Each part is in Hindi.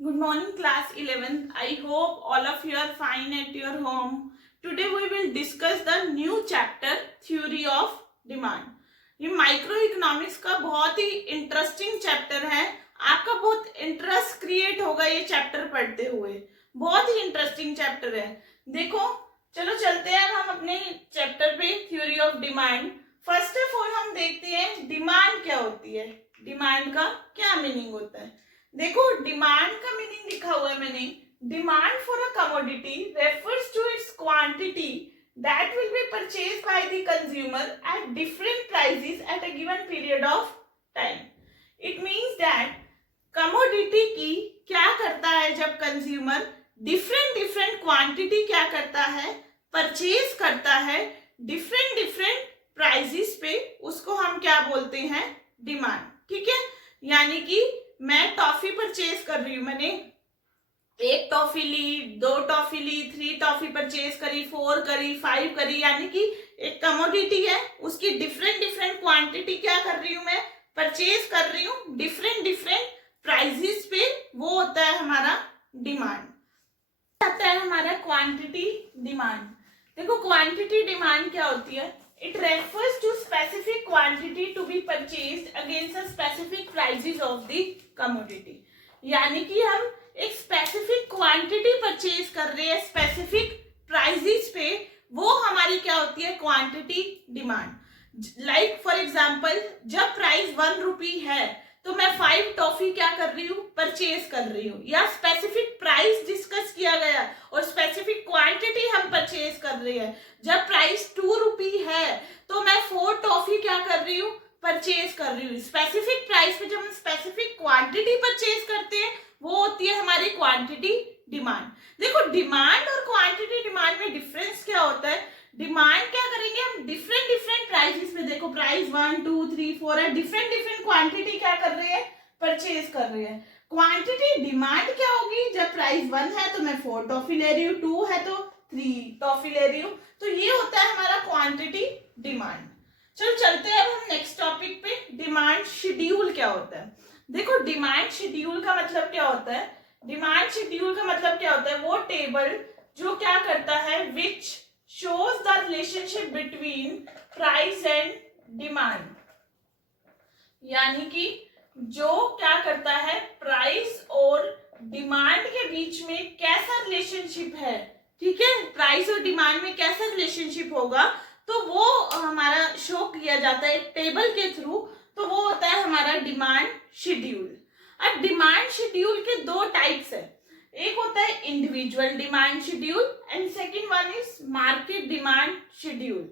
Good morning, class 11th. I hope all of you are fine at your home. Today we will discuss the new chapter Theory of Demand. ये माइक्रो इकोनॉमिक्स का बहुत ही इंटरेस्टिंग चैप्टर है. आपका बहुत इंटरेस्ट क्रिएट होगा ये चैप्टर पढ़ते हुए. बहुत ही इंटरेस्टिंग चैप्टर है. देखो, चलो चलते हैं हम अपने चैप्टर पे, theory of demand. First of all हम देखते हैं डिमांड क्या होती है, डिमांड का क्या मीनिंग होता है. देखो, डिमांड का मीनिंग लिखा हुआ है मैंने. Demand for a commodity refers to its quantity that will be purchased by the consumer at different prices at a given period of time. It means that commodity की क्या करता है जब कंज्यूमर डिफरेंट क्वांटिटी क्या करता है, परचेज करता है डिफरेंट प्राइसेस पे, उसको हम क्या बोलते हैं, डिमांड. ठीक है. यानी कि मैं टॉफी परचेज कर रही हूँ, मैंने एक टॉफी ली, दो टॉफी ली, 3 टॉफी परचेज करी, 4 करी, 5 करी, यानी कि एक कमोडिटी है, उसकी डिफरेंट क्वांटिटी क्या कर रही हूँ, मैं परचेज कर रही हूँ डिफरेंट प्राइसेस पे. वो होता है हमारा डिमांड. आता है हमारा क्वांटिटी डिमांड. देखो, क्वांटिटी डिमांड क्या होती है. It refers to specific quantity to be purchased against a specific prices of the commodity. यानी कि हम एक स्पेसिफिक क्वांटिटी परचेज कर रहे हैं स्पेसिफिक प्राइसेस पे, वो हमारी क्या होती है, quantity demand. Like for example, जब प्राइस 1 रुपी है तो मैं 5 टॉफी क्या कर रही हूँ, परचेज कर रही हूँ, या स्पेसिफिक प्राइस डिस्कस किया गया और स्पेसिफिक क्वांटिटी हम परचेज कर रहे हैं. जब प्राइस 2 रुपी है तो मैं 4 टॉफी क्या कर रही हूँ, परचेज कर रही हूँ. स्पेसिफिक प्राइस पे जब हम स्पेसिफिक क्वांटिटी परचेज करते हैं, वो होती है हमारी क्वांटिटी डिमांड. देखो, डिमांड और क्वांटिटी डिमांड में डिफरेंस क्या होता है. डिमांड क्या करेंगे हम, डिफरेंट प्राइसेस पे. देखो, प्राइस 1 2 3 4 है, डिफरेंट क्वांटिटी क्या कर रहे हैं, परचेज कर रहे हैं. क्वांटिटी डिमांड क्या होगी, जब प्राइस 1 है तो मैं 4 टॉफी ले रही हूँ, 2 है तो 3 टॉफी ले रही हूँ. तो ये होता है हमारा क्वांटिटी डिमांड. चलो चलते हैं अब हम नेक्स्ट टॉपिक पे. डिमांड शेड्यूल क्या होता है. देखो, डिमांड शेड्यूल का मतलब क्या होता है. डिमांड शेड्यूल का मतलब क्या होता है, वो टेबल जो क्या करता है, विच shows the relationship between price and demand. यानी कि जो क्या करता है, प्राइस और डिमांड के बीच में कैसा रिलेशनशिप है. ठीक है, प्राइस और डिमांड में कैसा रिलेशनशिप होगा, तो वो हमारा शो किया जाता है एक टेबल के थ्रू. तो वो होता है हमारा डिमांड शेड्यूल. अब डिमांड शेड्यूल के 2 टाइप्स है. एक होता है individual demand schedule and second one is market demand schedule.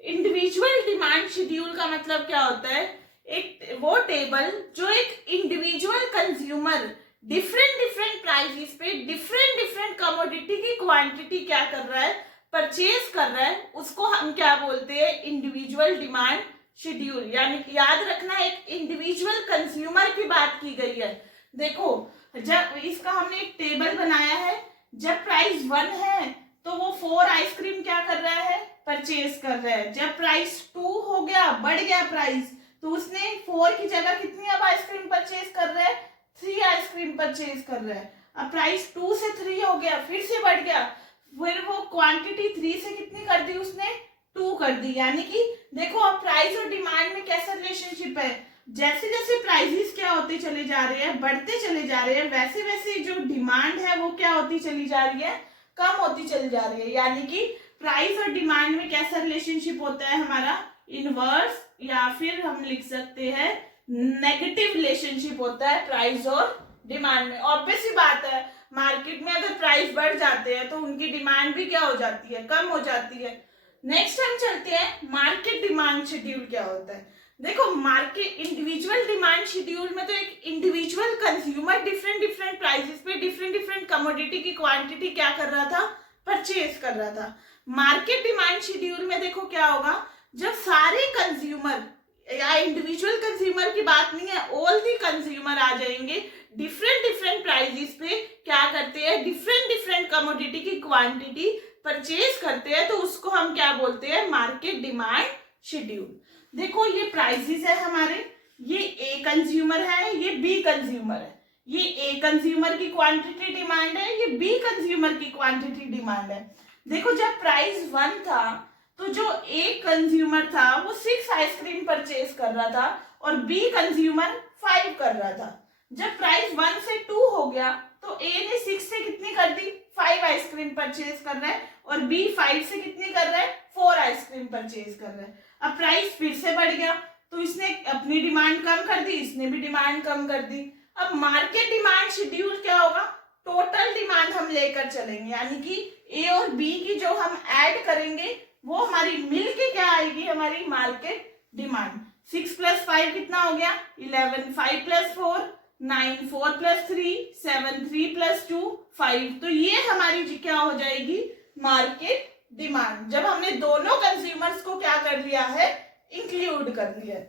Individual demand schedule का मतलब क्या होता है, एक वो टेबल जो एक इंडिविजुअल कंज्यूमर डिफरेंट प्राइसेस पे डिफरेंट कमोडिटी की क्वांटिटी क्या कर रहा है, परचेज कर रहा है, उसको हम क्या बोलते हैं, इंडिविजुअल डिमांड शेड्यूल. यानी कि याद रखना, एक इंडिविजुअल कंज्यूमर की बात की गई है. देखो, जब इसका हमने एक टेबल बनाया है, जब प्राइस 1 है तो वो 4 आइसक्रीम क्या कर रहा है, परचेज कर रहा है. जब प्राइस 2 हो गया, बढ़ गया प्राइस, तो उसने 4 की जगह कितनी अब आइसक्रीम परचेज कर रहा है, 3 आइसक्रीम परचेज कर रहा है. अब प्राइस 2 से 3 हो गया, फिर से बढ़ गया, फिर वो क्वांटिटी 3 से कितनी कर दी उसने, 2 कर दी. यानी कि देखो, अब प्राइस और डिमांड में कैसा रिलेशनशिप है, जैसे जैसे प्राइसेस क्या होते चले जा रहे हैं, बढ़ते चले जा रहे हैं, वैसे वैसे जो डिमांड है वो क्या होती चली जा रही है, कम होती चली जा रही है. यानी कि प्राइस और डिमांड में कैसा रिलेशनशिप होता है हमारा, इनवर्स, या फिर हम लिख सकते हैं नेगेटिव रिलेशनशिप होता है प्राइस और डिमांड में. ऑब्वियस ही बात है, मार्केट में अगर प्राइस बढ़ जाते हैं तो उनकी डिमांड भी क्या हो जाती है, कम हो जाती है. नेक्स्ट हम चलते हैं मार्केट डिमांड शेड्यूल क्या होता है. देखो, मार्केट इंडिविजुअल डिमांड शेड्यूल में तो एक इंडिविजुअल कंज्यूमर डिफरेंट प्राइसेस पे डिफरेंट कमोडिटी की क्वांटिटी क्या कर रहा था, परचेज कर रहा था. मार्केट डिमांड शेड्यूल में देखो क्या होगा, जब सारे कंज्यूमर, या इंडिविजुअल कंज्यूमर की बात नहीं है, ऑल दी कंज्यूमर आ जाएंगे, डिफरेंट प्राइसेस पे क्या करते हैं, डिफरेंट कमोडिटी की क्वांटिटी परचेज करते हैं, तो उसको हम क्या बोलते हैं, मार्केट डिमांड शेड्यूल. देखो, ये प्राइसेस है हमारे, ये ए कंज्यूमर है, ये बी कंज्यूमर है. ये ए कंज्यूमर की क्वांटिटी डिमांड है, ये बी कंज्यूमर की क्वांटिटी डिमांड है। देखो जब प्राइस 1 था तो जो ए कंज्यूमर था वो 6 आइसक्रीम परचेज कर रहा था और बी कंज्यूमर 5 कर रहा था। जब प्राइस 1 से 2 हो गया तो ए ने 6 से कितनी कर दी, 5 आइसक्रीम परचेज कर रहा है और बी 5 से कितनी कर रहा है, 4 आइसक्रीम परचेज कर रहा है। अब प्राइस फिर से बढ़ गया तो इसने अपनी डिमांड कम कर दी, इसने भी डिमांड कम कर दी। अब मार्केट डिमांड शेड्यूल क्या होगा, टोटल डिमांड हम लेकर चलेंगे, यानी कि ए और बी की जो हम ऐड करेंगे वो हमारी मिल के क्या आएगी, हमारी मार्केट डिमांड। 6 + 5 कितना हो गया 11, 5 + 4 9, 4 + 3 7, 3 + 2 5। तो ये हमारी क्या हो जाएगी, मार्केट डिमांड, जब हमने दोनों कंज्यूमर्स को क्या कर लिया है, इंक्लूड कर लिया है।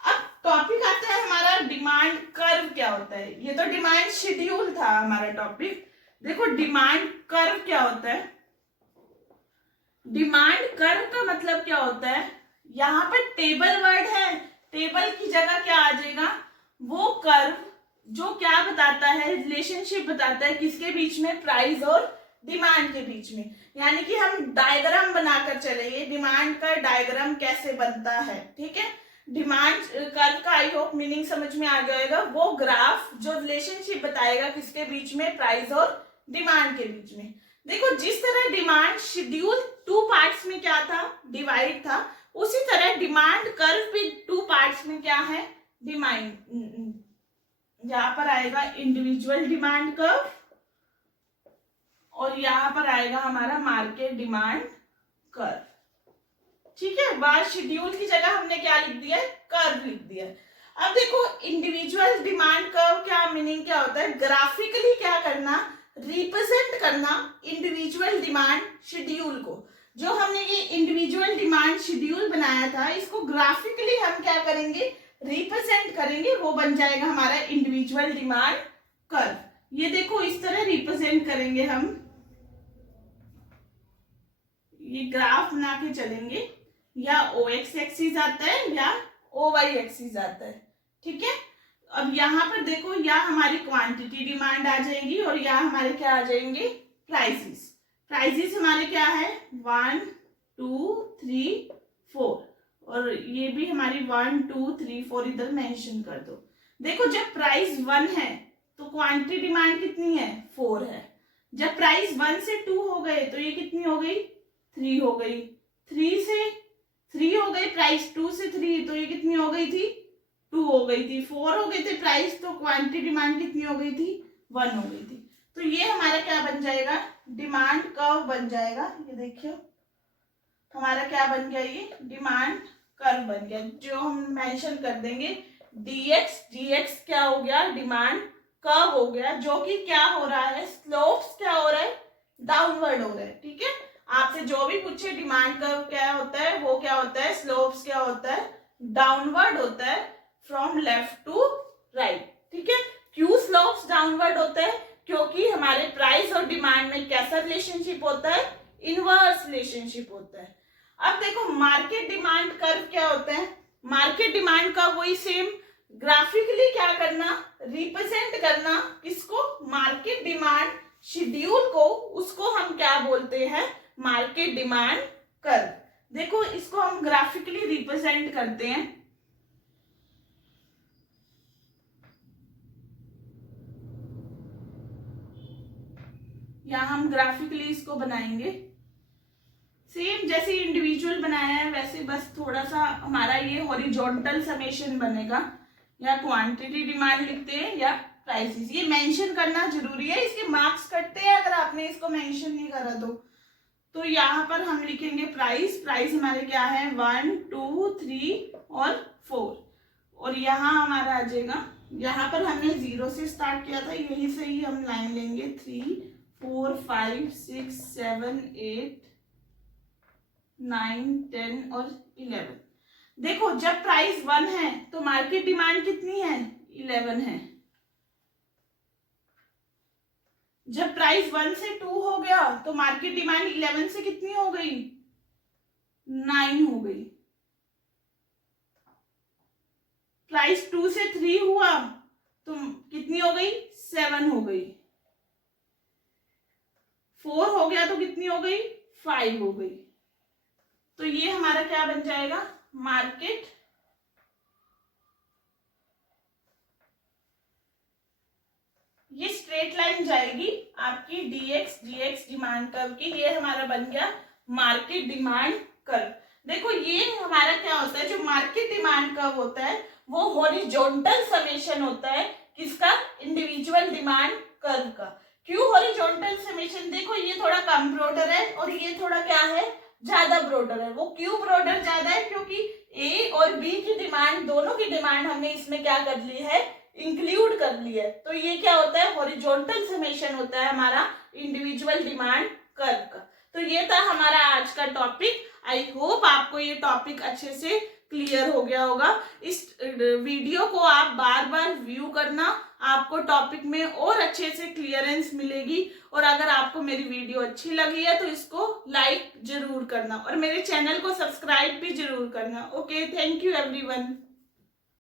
अब टॉपिक आता है हमारा डिमांड कर्व क्या होता है। ये तो डिमांड शेड्यूल था हमारा टॉपिक। देखो डिमांड कर्व क्या होता है। डिमांड कर्व का मतलब क्या होता है, यहाँ पर टेबल वर्ड है, टेबल की जगह क्या आ जाएगा, वो कर्व जो क्या बताता है, रिलेशनशिप बताता है किसके बीच में, प्राइस और डिमांड के बीच में। यानी कि हम डायग्राम बनाकर चलेंगे, डिमांड का डायग्राम कैसे बनता है, ठीक है। डिमांड कर्व का आई होप मीनिंग समझ में आ जाएगा। वो ग्राफ जो रिलेशनशिप बताएगा किसके बीच में, प्राइस और डिमांड के बीच में। देखो जिस तरह डिमांड शेड्यूल 2 पार्ट्स में क्या था, डिवाइड था, उसी तरह डिमांड कर्व भी 2 पार्ट्स में क्या है, डिमांड, यहाँ पर आएगा इंडिविजुअल डिमांड कर्व और यहाँ पर आएगा हमारा मार्केट डिमांड कर्व, ठीक है। बार शेड्यूल की जगह हमने क्या लिख दिया है, कर्व लिख दिया है। अब देखो इंडिविजुअल डिमांड कर्व क्या मीनिंग क्या होता है, ग्राफिकली क्या करना, रिप्रेजेंट करना इंडिविजुअल डिमांड शेड्यूल को। जो हमने ये इंडिविजुअल डिमांड शेड्यूल बनाया था, इसको ग्राफिकली हम क्या करेंगे, रिप्रेजेंट करेंगे, वो बन जाएगा हमारा इंडिविजुअल डिमांड कर्व। ये देखो इस तरह रिप्रेजेंट करेंगे हम, ये ग्राफ बना के चलेंगे, या OX एक्सिस आता है या OY एक्सिस आता है, ठीक है। अब यहाँ पर देखो, या हमारी क्वांटिटी डिमांड आ जाएगी और या हमारे क्या आ जाएंगे, प्राइसेस। प्राइसेस हमारे क्या है 1 2 3 4 और ये भी हमारी 1 2 3 4 इधर मेंशन कर दो। देखो जब प्राइस 1 है तो क्वांटिटी डिमांड कितनी है, 4 है। जब प्राइस 1 से 2 हो गए तो ये कितनी हो गई, 3 हो गई। 3 से 3 हो गई, प्राइस 2 से 3 तो ये कितनी हो गई थी, 2 हो गई थी। 4 हो गए थे प्राइस तो क्वांटिटी डिमांड कितनी हो गई थी, 1 हो गई थी। तो ये हमारा क्या बन जाएगा, डिमांड कर्व बन जाएगा। ये देखियो हमारा क्या बन गया, ये डिमांड कर्व बन गया, जो हम मेंशन कर देंगे dx क्या हो गया, डिमांड कर्व हो गया, जो कि क्या हो रहा है, स्लोप्स क्या हो रहा है, डाउनवर्ड हो रहा है, ठीक है। आपसे जो भी पूछे डिमांड कर्व क्या होता है, वो क्या होता है, स्लोप्स क्या होता है, डाउनवर्ड होता है फ्रॉम लेफ्ट टू राइट, ठीक है। क्यों स्लोप्स डाउनवर्ड होता है, क्योंकि हमारे प्राइस और डिमांड में कैसा रिलेशनशिप होता है, इनवर्स रिलेशनशिप होता है। अब देखो मार्केट डिमांड कर्व क्या होता है, मार्केट डिमांड का वही सेम, ग्राफिकली क्या करना, रिप्रेजेंट करना किसको, मार्केट डिमांड शेड्यूल को, उसको हम क्या बोलते हैं, मार्केट डिमांड कर्व। देखो इसको हम ग्राफिकली रिप्रेजेंट करते हैं, या हम ग्राफिकली इसको बनाएंगे सेम जैसे इंडिविजुअल बनाया है वैसे, बस थोड़ा सा हमारा ये हॉरिजॉन्टल समेशन बनेगा, या क्वांटिटी डिमांड लिखते हैं या प्राइसेस। ये मेंशन करना जरूरी है, इसके मार्क्स कटते हैं अगर आपने इसको मेंशन नहीं करा तो यहाँ पर हम लिखेंगे प्राइस, प्राइस हमारे क्या है 1 2 3 और 4, और यहाँ हमारा आ जाएगा, यहाँ पर हमने 0 से स्टार्ट किया था, यही से ही हम लाइन लेंगे 3 4 5 6 7 8 9 10 और 11। देखो जब प्राइस 1 है तो मार्केट डिमांड कितनी है, 11 है। जब प्राइस 1 से 2 हो गया तो मार्केट डिमांड 11 से कितनी हो गई, 9 हो गई। प्राइस 2 से 3 हुआ तो कितनी हो गई, 7 हो गई, 4 हो गया तो कितनी हो गई, 5 हो गई। तो ये हमारा क्या बन जाएगा, मार्केट ये स्ट्रेट लाइन जाएगी आपकी डीएक्स जीएक्स डिमांड कर्व की, ये हमारा बन गया मार्केट डिमांड कर्व। देखो ये हमारा क्या होता है, जो मार्केट डिमांड कर्व होता है वो हॉरिजॉन्टल समेशन होता है, किसका, इंडिविजुअल डिमांड कर्व का। क्यों हॉरिजॉन्टल समेशन, देखो ये थोड़ा कम ब्रॉडर है और ये थोड़ा क्या है, ज्यादा ब्रॉडर है। वो क्यों ब्रॉडर ज्यादा है, क्योंकि ए और बी की डिमांड, दोनों की डिमांड हमने इसमें क्या कर ली है, इंक्लूड कर लिया है। तो ये क्या होता है, हॉरिजॉन्टल समेशन होता है हमारा इंडिविजुअल डिमांड कर्व का। तो ये था हमारा आज का टॉपिक। आई होप आपको ये टॉपिक अच्छे से क्लियर हो गया होगा। इस वीडियो को आप बार बार व्यू करना, आपको टॉपिक में और अच्छे से क्लियरेंस मिलेगी। और अगर आपको मेरी वीडियो अच्छी लगी है तो इसको लाइक जरूर करना और मेरे चैनल को सब्सक्राइब भी जरूर करना। Okay, thank you everyone.